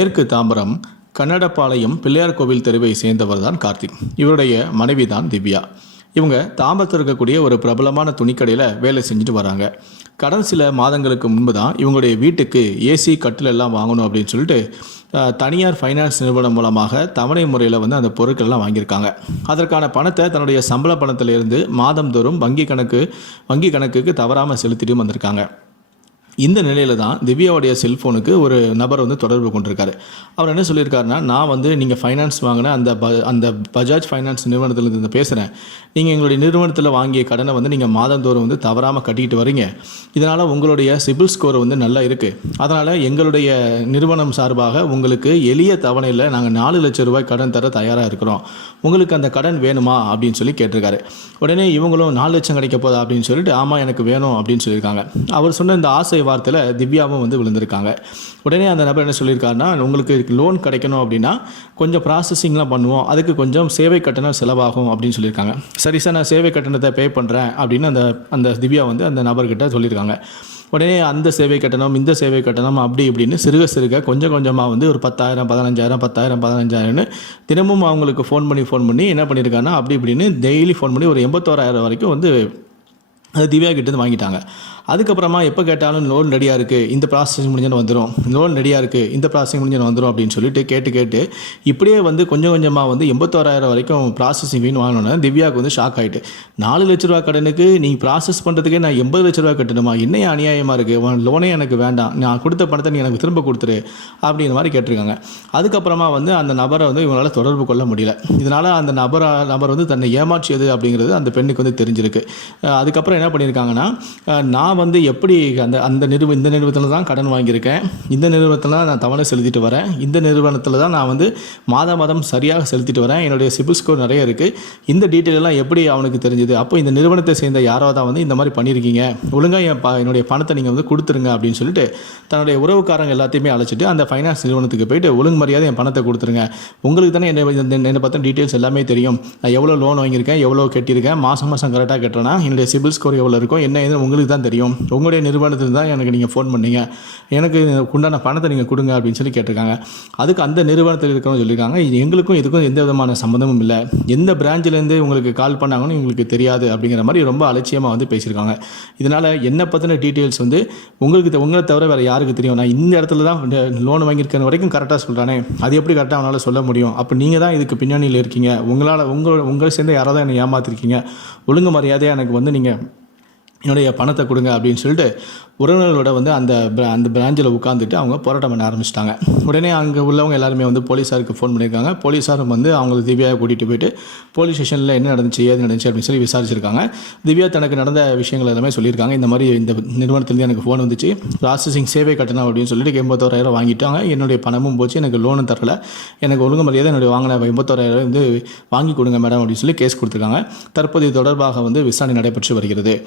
மேற்கு தாம்பரம் கன்னடப்பாளையம் பிள்ளையார் கோவில் தெருவை சேர்ந்தவர் தான் கார்த்திக். இவருடைய மனைவி தான் திவ்யா. இவங்க தாம்பரத்தில் இருக்கக்கூடிய ஒரு பிரபலமான துணிக்கடையில் வேலை செஞ்சுட்டு வராங்க. கடன் சில மாதங்களுக்கு முன்பு தான் இவங்களுடைய வீட்டுக்கு ஏசி கட்டில் எல்லாம் வாங்கணும் அப்படின்னு சொல்லிட்டு தனியார் ஃபைனான்ஸ் நிறுவனம் மூலமாக தவணை முறையில் வந்து அந்த பொருட்கள்லாம் வாங்கியிருக்காங்க. அதற்கான பணத்தை தன்னுடைய சம்பள பணத்திலிருந்து மாதந்தோறும் வங்கி கணக்கு வங்கி கணக்குக்கு தவறாமல் செலுத்திட்டு வந்திருக்காங்க. இந்த நிலையில் தான் திவ்யாவுடைய செல்ஃபோனுக்கு ஒரு நபர் வந்து தொடர்பு கொண்டிருக்காரு. அவர் என்ன சொல்லியிருக்காருன்னா நான் வந்து நீங்கள் ஃபைனான்ஸ் வாங்கின அந்த ப அந்த பஜாஜ் ஃபைனான்ஸ் நிறுவனத்திலிருந்து பேசுகிறேன் நீங்கள் எங்களுடைய நிறுவனத்தில் வாங்கிய கடனை வந்து நீங்கள் மாதந்தோறும் வந்து தவறாமல் கட்டிட்டு வரீங்க. இதனால் உங்களுடைய சிபில் ஸ்கோர் வந்து நல்லா இருக்குது அதனால் எங்களுடைய நிறுவனம் சார்பாக உங்களுக்கு எளிய தவணையில் நாங்கள் நாலு லட்சம் ரூபாய் கடன் தர தயாராக இருக்கிறோம். உங்களுக்கு அந்த கடன் வேணுமா? அப்படின்னு சொல்லி கேட்டிருக்காரு. உடனே இவங்களும் நாலு லட்சம் கிடைக்க போதா? அப்படின்னு சொல்லிட்டு ஆமாம் எனக்கு வேணும் அப்படின்னு சொல்லியிருக்காங்க. அவர் சொன்ன இந்த ஆசை வாரத்தில் திவ்யாவும் வந்து விழுந்திருக்காங்க. உடனே அந்த நபர் என்ன சொல்லியிருக்காருன்னா உங்களுக்கு லோன் கிடைக்கணும் அப்படின்னா கொஞ்சம் ப்ராசஸிங்லாம் பண்ணுவோம். அதுக்கு கொஞ்சம் சேவை கட்டணம் செலவாகும் அப்படின்னு சொல்லியிருக்காங்க. சரி சார் நான் சேவை கட்டணத்தை பே பண்ணுறேன் அப்படின்னு அந்த அந்த திவ்யா வந்து அந்த நபர்கிட்ட சொல்லியிருக்காங்க. உடனே அந்த சேவை கட்டணம் இந்த சேவை கட்டணம் அப்படி இப்படின்னு சிறுக சிறுக கொஞ்சம் கொஞ்சமாக வந்து ஒரு பத்தாயிரம் பதினஞ்சாயிரம் பத்தாயிரம் பதினஞ்சாயிரம்னு தினமும் அவங்களுக்கு ஃபோன் பண்ணி ஃபோன் பண்ணி என்ன பண்ணியிருக்காங்கன்னா அப்படி இப்படின்னு டெய்லி ஃபோன் பண்ணி ஒரு எண்பத்தோராயிரம் வரைக்கும் வந்து அது திவ்யா கிட்டேருந்து வாங்கிட்டாங்க. அதுக்கப்புறமா எப்போ கேட்டாலும் லோன் ரெடியாக இருக்குது இந்த ப்ராசஸிங் முடிஞ்சோன்னு வந்துடும் லோன் ரெடியாக இருக்குது இந்த ப்ராசஸிங் முடிஞ்சோன்னு வந்துடும் அப்படின்னு சொல்லிட்டு கேட்டு கேட்டு இப்படியே வந்து கொஞ்சம் கொஞ்சமாக வந்து எண்பத்தோராயிரம் வரைக்கும் ப்ராசஸிங் ஃபீன் வாங்கினோன்னே திவ்யாவுக்கு வந்து ஷாக் ஆகிட்டு நாலு லட்ச ரூபா கடனுக்கு நீ ப்ராசஸ் பண்ணுறதுக்கே நான் எண்பது லட்ச ரூபா கட்டணுமா? என்ன அநியாயமாக இருக்குது உன் லோனே எனக்கு வேண்டாம். நான் கொடுத்த பணத்தை நீ எனக்கு திரும்ப கொடுத்துரு அப்படிங்கிற மாதிரி கேட்டிருக்காங்க. அதுக்கப்புறமா வந்து அந்த நபரை வந்து இவங்களால் தொடர்பு கொள்ள முடியல. இதனால் அந்த நபரை நபர் வந்து தன்னை ஏமாற்றியது அப்படிங்கிறது அந்த பெண்ணுக்கு வந்து தெரிஞ்சிருக்கு. அதுக்கப்புறம் என்ன பண்ணியிருக்காங்கன்னா நான் நான் வந்து எப்படி அந்த அந்த நிறுவ இந்த நிறுவனத்தில் தான் கடன் வாங்கியிருக்கேன். இந்த நிறுவனத்தில் தான் நான் தவணை செலுத்திட்டு வரேன். இந்த நிறுவனத்தில் தான் நான் வந்து மாதா மாதம் சரியாக செலுத்திட்டு வரேன். என்னுடைய சிபில் ஸ்கோர் நிறைய இருக்குது இந்த டீட்டெயில் எல்லாம் எப்படி அவனுக்கு தெரிஞ்சுது? அப்போ இந்த நிறுவனத்தை சேர்ந்த யாரோ தான் வந்து இந்த மாதிரி பண்ணியிருக்கீங்க? ஒழுங்காக என் ப என்னுடைய பணத்தை நீங்கள் வந்து கொடுத்துருங்க அப்படின்னு சொல்லிட்டு தன்னுடைய உறவுக்காரங்க எல்லாத்தையுமே அழைச்சிட்டு அந்த ஃபைனான்ஸ் நிறுவனத்துக்கு போயிட்டு ஒழுங்கு மரியாதை என் பணத்தை கொடுத்துருங்க. உங்களுக்கு தானே என்னை இந்த- என்னை டீட்டெயில்ஸ் எல்லாமே தெரியும். நான் எவ்வளோ லோன் வாங்கியிருக்கேன் எவ்வளோ கட்டியிருக்கேன் மாதம் மாதம் கரெக்டாக கட்டுறேன்னா என்னுடைய சிபில் ஸ்கோர் எவ்வளோ இருக்கும் என்ன உங்களுக்கு தான் தெரியும். உங்களுடைய நிறுவனத்தில் தான் எனக்கு நீங்கள் ஃபோன் பண்ணீங்க. எனக்கு உண்டான பணத்தை நீங்கள் கொடுங்க அப்படின்னு சொல்லி கேட்டிருக்காங்க. அதுக்கு அந்த நிறுவனத்தில் இருக்கணும்னு சொல்லியிருக்காங்க. இது எங்களுக்கும் இதுக்கும் எந்த விதமான சம்மந்தமும் இல்லை. எந்த பிரான்ச்சிலேருந்து உங்களுக்கு கால் பண்ணாங்கன்னு உங்களுக்கு தெரியாது அப்படிங்கிற மாதிரி ரொம்ப அலட்சியமாக வந்து பேசியிருக்காங்க. இதனால் என்னை பற்றின டீட்டெயில்ஸ் வந்து உங்களுக்கு தெ- உங்களை தவிர வேறு யாருக்கு தெரியும்? நான் இந்த இடத்துல தான் லோன் வாங்கியிருக்கேன் வரைக்கும் கரெக்டாக சொல்கிறானே அது எப்படி கரெக்டாக அவனால் சொல்ல முடியும்? அப்போ நீங்கள் தான் இதுக்கு பின்னணியில் இருக்கீங்க. உங்களால் உங்கள் உங்களை சேர்ந்து யாராவது என்னை ஏமாத்திருக்கீங்க. ஒழுங்கு மரியாதையாக எனக்கு வந்து நீங்கள் என்னுடைய பணத்தை கொடுங்க அப்படின்னு சொல்லிட்டு உறவினர்களோட வந்து அந்த அந்த பிராஞ்சில் உட்காந்துட்டு அவங்க போராட்டம் பண்ண ஆரம்பிச்சிட்டாங்க. உடனே அங்கே உள்ளவங்க எல்லாருமே வந்து போலீஸாருக்கு ஃபோன் பண்ணியிருக்காங்க. போலீஸாரும் வந்து அவங்களை திவ்யாவை கூட்டிகிட்டு போயிட்டு போலீஸ் ஸ்டேஷனில் என்ன நடந்துச்சு ஏது நடந்துச்சு அப்படின்னு சொல்லி விசாரிச்சிருக்காங்க. திவ்யா தனக்கு நடந்த விஷயங்கள் எல்லாமே சொல்லியிருக்காங்க. இந்த மாதிரி இந்த நிறுவனத்துலேருந்து எனக்கு ஃபோன் வந்துச்சு. ப்ராசஸிங் சேவை கட்டணம் அப்படின்னு சொல்லிட்டு எண்பத்தோராயிரம் வாங்கிட்டாங்க. என்னுடைய பணமும் போச்சு. எனக்கு லோனும் தரல. எனக்கு ஒழுங்கு மரியாதை என்னுடைய வாங்கின எண்பத்தோராயிரம் வந்து வாங்கி கொடுங்க மேடம் அப்படின்னு சொல்லி கேஸ் கொடுத்துருக்காங்க. தற்போது தொடர்பாக வந்து விசாரணை நடைபெற்று வருகிறது.